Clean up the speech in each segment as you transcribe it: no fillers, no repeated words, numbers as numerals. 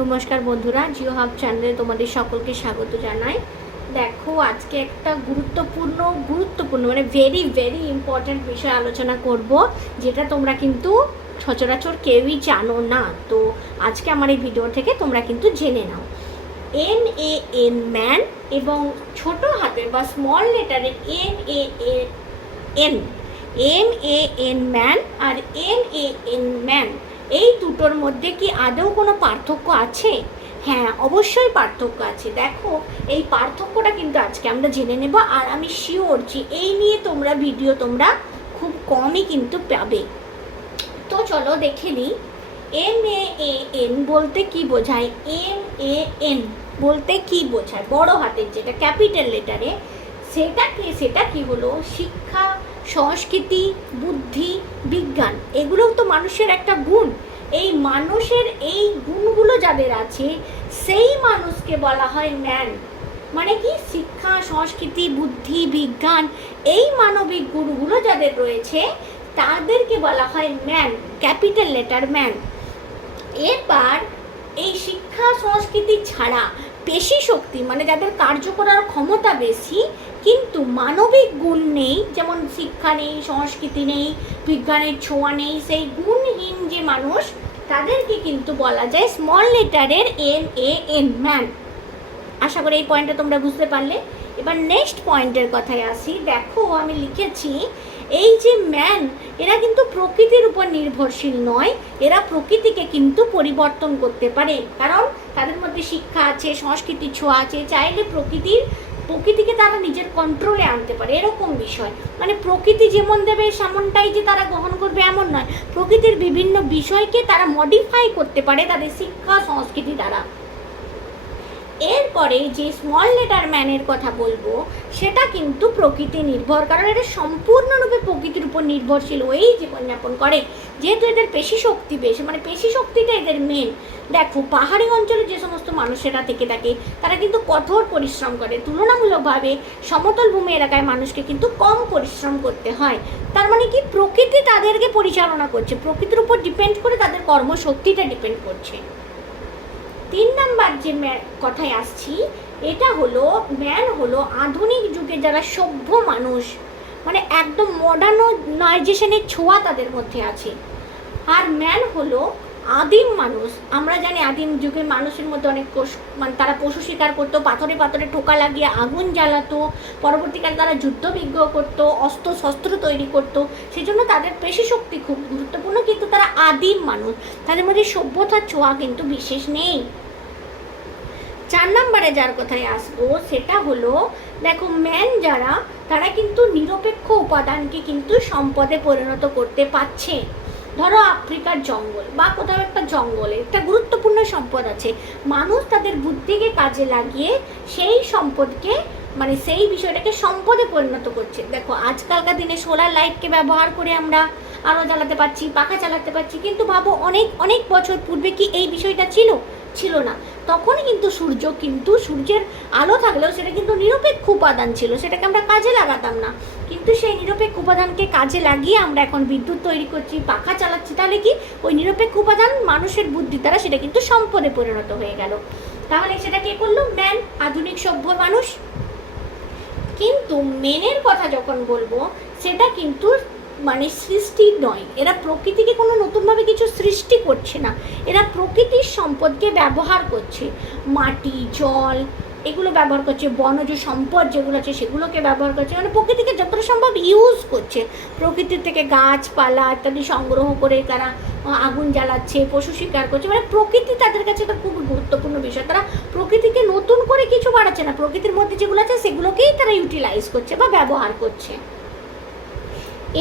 নমস্কার বন্ধুরা, জিও হাব চ্যানেলে তোমাদের সকলকে স্বাগত জানাই। দেখো, আজকে একটা গুরুত্বপূর্ণ মানে ভেরি ভেরি ইম্পর্ট্যান্ট বিষয় আলোচনা করব, যেটা তোমরা কিন্তু সচরাচর কেউই জানো না। তো আজকে আমার এই ভিডিও থেকে তোমরা কিন্তু জেনে নাও। MAN ম্যান এবং ছোট হাতের বা স্মল লেটারের MAN ম্যান আর MAN ম্যান, এই দুটোর মধ্যে কি আদৌ কোনো পার্থক্য আছে? হ্যাঁ, অবশ্যই পার্থক্য আছে। দেখো, এই পার্থক্যটা কিন্তু আজকে আমরা জেনে নেব। আর আমি শিওর যে এই নিয়ে ভিডিও খুব কমই কিন্তু পাবে। তো চলো দেখে নিই। MAN বলতে কি বোঝায়? MAN বলতে কি বোঝায়? বড় হাতের যেটা ক্যাপিটাল লেটারে, সেটা কি হলো? শিক্ষা, সংস্কৃতি, বুদ্ধি, বিজ্ঞান, এগুলোও তো মানুষের একটা গুণ। এই মানুষের এই গুণগুলো যাদের আছে, সেই মানুষকে বলা হয় ম্যান। মানে কি? শিক্ষা, সংস্কৃতি, বুদ্ধি, বিজ্ঞান, এই মানবিক গুণগুলো যাদের রয়েছে তাদেরকে বলা হয় ম্যান, ক্যাপিটাল লেটার ম্যান। এবার এই শিক্ষা সংস্কৃতি ছাড়া পেশি শক্তি, মানে যাদের কার্য করার ক্ষমতা বেশি কিন্তু মানবিক গুণ নেই, যেমন শিক্ষা নেই, সংস্কৃতি নেই, বিজ্ঞানের ছোঁয়া নেই, সেই গুণহীন যে মানুষ, তাদেরকে কিন্তু বলা যায় স্মল লেটারের MAN ম্যান। আশা করি এই পয়েন্টটা তোমরা বুঝতে পারলে। এবার নেক্সট পয়েন্টের কথায় আসি। দেখো, আমি লিখেছি এই যে ম্যান, এরা কিন্তু প্রকৃতির উপর নির্ভরশীল নয়, এরা প্রকৃতিকে কিন্তু পরিবর্তন করতে পারে। কারণ তাদের মধ্যে শিক্ষা আছে, সংস্কৃতির ছোঁয়া আছে, চাইলে প্রকৃতিকে তারা নিজের কন্ট্রোলে আনতে পারে, এরকম বিষয়। মানে প্রকৃতি যেমন দেবে সেমনটাই যে তারা গ্রহণ করবে এমন নয়, প্রকৃতির বিভিন্ন বিষয়কে তারা মডিফাই করতে পারে তাদের শিক্ষা সংস্কৃতি দ্বারা। এরপরে যে স্মল লেটার ম্যানের কথা বলবো, সেটা কিন্তু প্রকৃতি নির্ভর, কারণ এটা সম্পূর্ণরূপে প্রকৃতির উপর নির্ভরশীল হয়েই জীবনযাপন করে। যেহেতু এদের পেশি শক্তি বেশি, মানে পেশি শক্তিটা এদের মেন। দেখো, পাহাড়ি অঞ্চলে যে সমস্ত মানুষেরা থেকে থাকে তারা কিন্তু কঠোর পরিশ্রম করে, তুলনামূলকভাবে সমতল ভূমি এলাকায় মানুষকে কিন্তু কম পরিশ্রম করতে হয়। তার মানে কি? প্রকৃতি তাদেরকে পরিচালনা করছে, প্রকৃতির উপর ডিপেন্ড করে তাদের কর্মশক্তিটা ডিপেন্ড করছে। 3 নাম্বার যে কথায় আসছি, এটা হলো ম্যান হলো আধুনিক যুগে যারা সভ্য মানুষ, মানে একদম মডার্নাইজেশনের ছোঁয়া তাদের মধ্যে আছে। আর ম্যান হলো আদিম মানুষ। আমরা জানি আদিম যুগের মানুষের মধ্যে অনেক মানে তারা পশু শিকার করতো, পাথরে পাথরে ঠোকা লাগিয়ে আগুন জ্বালাতো, পরবর্তীকালে তারা যুদ্ধবিগ্ন করতো, অস্ত্র শস্ত্র তৈরি করতো, সেই জন্য তাদের পেশি শক্তি খুব গুরুত্বপূর্ণ। কিন্তু তারা আদিম মানুষ, তাদের মধ্যে সভ্যতার ছোঁয়া কিন্তু বিশেষ নেই। 4 নম্বরে যার কথায় আসবো, সেটা হলো, দেখো, ম্যান যারা, তারা কিন্তু নিরপেক্ষ উপাদানকে কিন্তু সম্পদে পরিণত করতে পারছে। ধরো আফ্রিকার জঙ্গল বা কোথাও একটা জঙ্গলে একটা গুরুত্বপূর্ণ সম্পদ আছে, মানুষ তাদের বুদ্ধিকে কাজে লাগিয়ে সেই সম্পদকে, মানে সেই বিষয়টাকে সম্পদে পরিণত করছে। দেখো, আজকালকার দিনে সোলার লাইটকে ব্যবহার করে আমরা আলো জ্বালাতে পারছি, পাখা চালাতে পারছি, কিন্তু ভাবো অনেক অনেক বছর পূর্বে কি এই বিষয়টা ছিল না। তখন কিন্তু সূর্যের আলো থাকলেও সেটা কিন্তু নিরপেক্ষ উপাদান ছিল, সেটাকে আমরা কাজে লাগাতাম না। কিন্তু সেই নিরপেক্ষ উপাদানকে কাজে লাগিয়ে আমরা এখন বিদ্যুৎ তৈরি করছি, পাখা চালাচ্ছি। তাহলে কি? ওই নিরপেক্ষ উপাদান মানুষের বুদ্ধি দ্বারা সেটা কিন্তু সম্পদে পরিণত হয়ে গেল। তাহলে সেটা কে করলো? ম্যান, আধুনিক সভ্য মানুষ। কিন্তু মেনের কথা যখন বলবো, সেটা কিন্তু মানে সৃষ্টি নয়, এরা প্রকৃতিকে কোনো নতুনভাবে কিছু সৃষ্টি করছে না, এরা প্রকৃতির সম্পদকে ব্যবহার করছে। মাটি, জল, এগুলো ব্যবহার করছে, বনজ সম্পদ যেগুলো আছে সেগুলোকে ব্যবহার করছে, মানে প্রকৃতিকে যতটা সম্ভব ইউজ করছে। প্রকৃতির থেকে গাছপালা ইত্যাদি সংগ্রহ করে তারা আগুন জ্বালাচ্ছে, পশু শিকার করছে। মানে প্রকৃতি তাদের কাছে একটা খুব গুরুত্বপূর্ণ বিষয়। তারা প্রকৃতিকে নতুন করে কিছু বাড়াচ্ছে না, প্রকৃতির মধ্যে যেগুলো আছে সেগুলোকেই তারা ইউটিলাইজ করছে বা ব্যবহার করছে।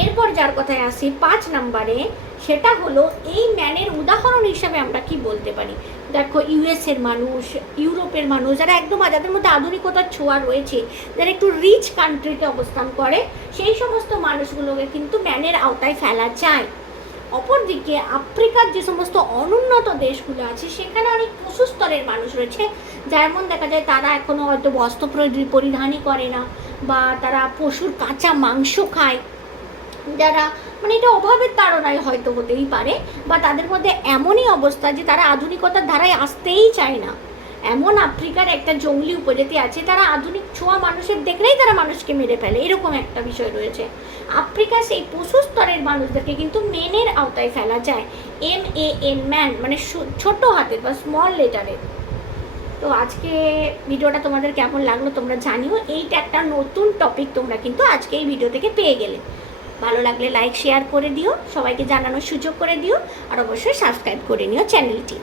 এরপর যার কথায় আসি 5 নম্বরে, সেটা হলো এই ম্যানের উদাহরণ হিসাবে আমরা কি বলতে পারি। দেখো, ইউএসের মানুষ, ইউরোপের মানুষ, যারা একদম যাদের মধ্যে আধুনিকতার ছোঁয়া রয়েছে, যারা একটু রিচ কান্ট্রিতে অবস্থান করে, সেই সমস্ত মানুষগুলোকে কিন্তু ম্যানের আওতায় ফেলা যায়। অপরদিকে আফ্রিকার যে সমস্ত অনুন্নত দেশগুলো আছে, সেখানে অনেক পশু স্তরের মানুষ রয়েছে, যেমন দেখা যায় তারা এখনও হয়তো বস্ত্র পরিধানই করে না, বা তারা পশুর কাঁচা মাংস খায়। যারা মানে এটা অভাবের তাড়নায় হয়তো হতেই পারে, বা তাদের মধ্যে এমনই অবস্থা যে তারা আধুনিকতার ধারায় আসতেই চায় না। এমন আফ্রিকার একটা জঙ্গলি উপজাতি আছে, তারা আধুনিক ছোঁয়া মানুষের দেখলেই তারা মানুষকে মেরে ফেলে, এরকম একটা বিষয় রয়েছে। আফ্রিকার সেই পশু স্তরের মানুষদেরকে কিন্তু মেনের আওতায় ফেলা যায়, MAN, ম্যান, মানে ছোট হাতের বা স্মল লেটারের। তো আজকে ভিডিওটা তোমাদের কেমন লাগলো তোমরা জানিও। এইটা একটা নতুন টপিক তোমরা কিন্তু আজকে এই ভিডিও থেকে পেয়ে গেলে। ভালো লাগলে লাইক শেয়ার করে দিও, সবাইকে জানানোর সুযোগ করে দিও, আর অবশ্যই সাবস্ক্রাইব করে নিও চ্যানেলটি।